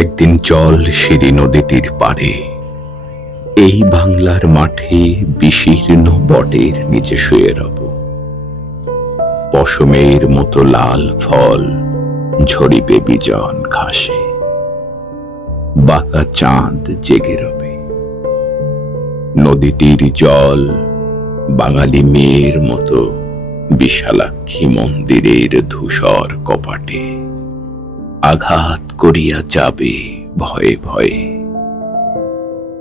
একদিন চল সিঁড়ি নদীটির পাড়ে, এই বাংলার মাঠে বিশীর্ণ বটের নিচে শুয়ে রব। পশমের মতো লাল ফল ঝরিবে বিজন ঘাসে, বাঁকা চাঁদ জেগে রবে। নদীটির জল বাঙালি মেয়ের মতো বিশালাক্ষী মন্দিরের ধূসর কপাটে আঘাত করিয়া যাবে ভয়ে ভয়ে।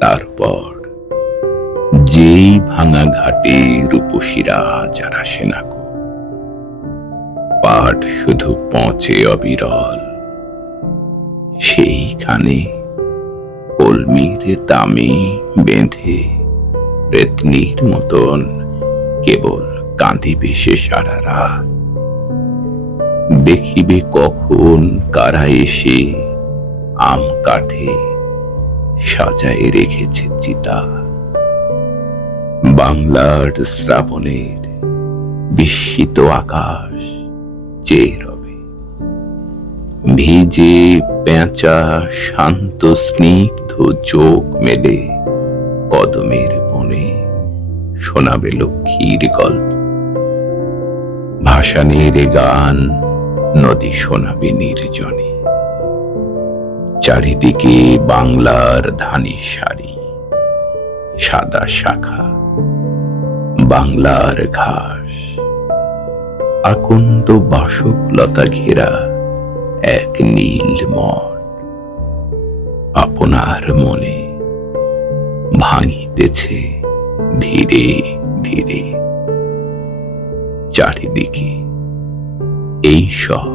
তারপর যেই ভাঙা ঘাটে রূপসীরা যারা সেনাকো, পাট শুধু পচে অবিরল, সেইখানে কলমির দামে বেঁধে প্রেতনির মতন কেবল কাঁদিবে সে সারা রাত। দেখিবে কখন কারা এসে আম কাঠে সাজায় রেখেছে চিতা। বাংলার শ্রাবণের বিস্মিত আকাশ চেয়ে রবে। ভিজে পেঁচা শান্ত স্নিগ্ধ চোখ মেলে কদমের বনে শোনাবে লক্ষ্মীর গল্প। ভাসানের গান নদী শোনাবে নির্জনে। চারিদিকে বাংলার ধানি সারি, সাদা শাখা, বাংলার ঘাস, আকন্দ বাসকলতা ঘেরা এক নীল মঠ। আপনার মনে ভাঙিতেছে ধীরে ধীরে। চারিদিকে এই সব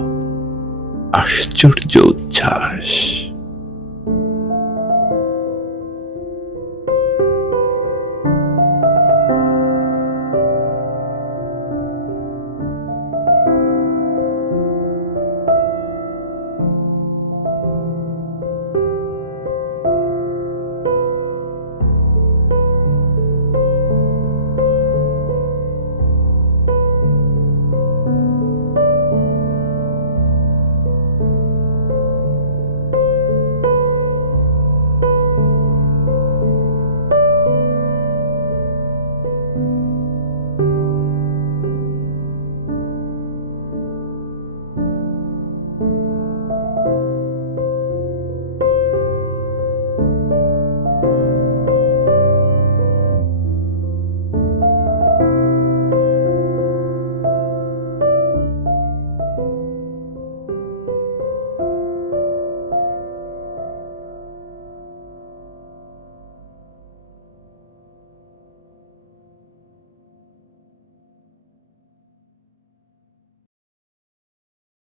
আশ্চর্য উচ্ছ্বাস।